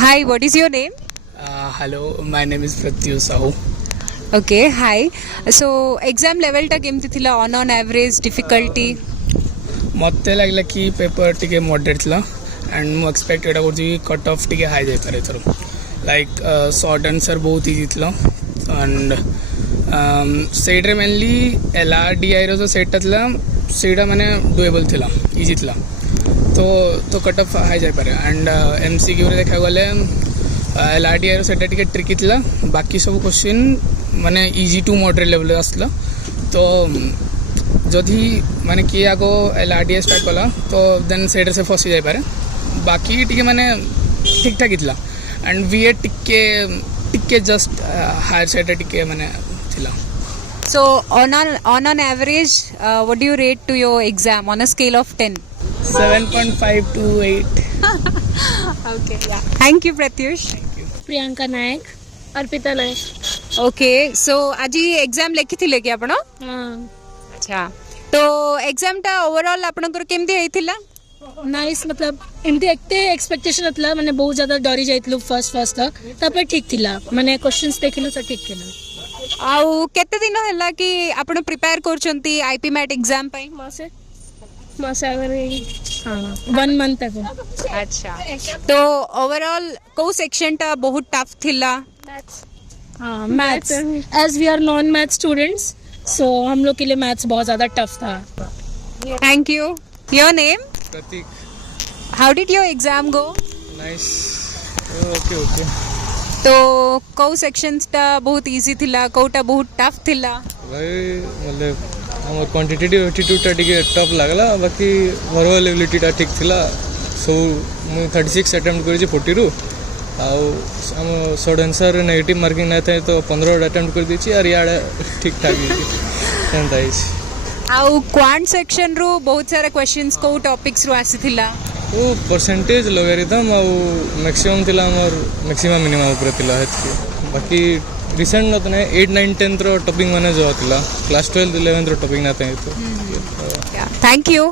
Hi, what is your name? Hello, my name is Pratyush Sahu. Okay, hi. So exam level टा केमती थिला on average difficulty? मते लागला कि paper टिके मॉडरेट थिला एंड मु एक्सपेक्ट एटा करछि कट ऑफ टिके हाई जाय पारे थरो लाइक शॉर्ट आंसर बहुत इजी थिला एंड सेट रे मेनली एलआरडीआई रो जो सेट थिला सेटा माने डुएबल थिला इजी थिला तो कट ऑफ हाई जाय पारे एंड एमसीक्यू रे देखा गले एलआरडीआई रो सेटा टिके ट्रिकी थिला बाकी सब क्वेश्चन माने इजी टू मॉडरेट लेवल आसला तो जदि माने किए आगो एलआरडीआई स्टार्ट कला तो देन सेटर से फसी जाय पारे बाकी टिके माने ठीक ठाक इतला एंड वीए टिके जस्ट हायर सेटर टिके माने थिला. So on an average, what do you rate to your exam on a scale of 10? 7.5 to 8. Okay, yeah. Thank you, Pratyush. Priyanka Nayak Arpita Nayak. Okay, so আজি exam लेखिथिले कि आपण? अच्छा. तो exam टा overall आपनकर केमती हेतिला? नाइस मतलब एमती एकते एक्सपेक्टेशन नतला माने बहुत ज्यादा डरी जाइतलु फर्स्ट तक तापर ठीक थिला माने क्वेश्चंस देखिलु तो ठीक थिला. आउ केते दिन हला कि आपण प्रिपेयर करचंती आईपी मैट एग्जाम पई? मासे अगर हां 1 मंथ तक. अच्छा. तो ओवरऑल को सेक्शन टा बहुत टफ थिला? हां maths as we are non math students so हम लोग के लिए मैथ्स बहुत ज्यादा टफ था. Thank you. Your name? Prateek. How did your exam go? Nice. Okay. तो को सेक्शंस टा बहुत इजी थिला कोटा बहुत टफ थिला? भाई मतलब हमर क्वांटिटेटिव एप्टीट्यूड टा टिके टफ लागला बाकी ओवरऑल एबिलिटी टा ठीक थिला सो मु 36 अटेम्प्ट करि 40 रु आउ हम शॉर्ट आंसर नेगेटिव मार्किंग ना था तो 15 अटेम्प्ट कर दिछि और यार ठीक ठाक एंड दाइस. आउ क्वांट सेक्शन रो बहुत सारा क्वेश्चंस को टॉपिक्स रो आसीथिला? वो परसेंटेज लोगारिथम आउ मैक्सिमम थिला हमर मैक्सिमम मिनिमम ऊपर थिला हेतकी बाकी रिसेंट न तने 8 9 10 रो टॉपिक माने जो थिला क्लास 12 11 रो टॉपिक ना था तो. Thank you.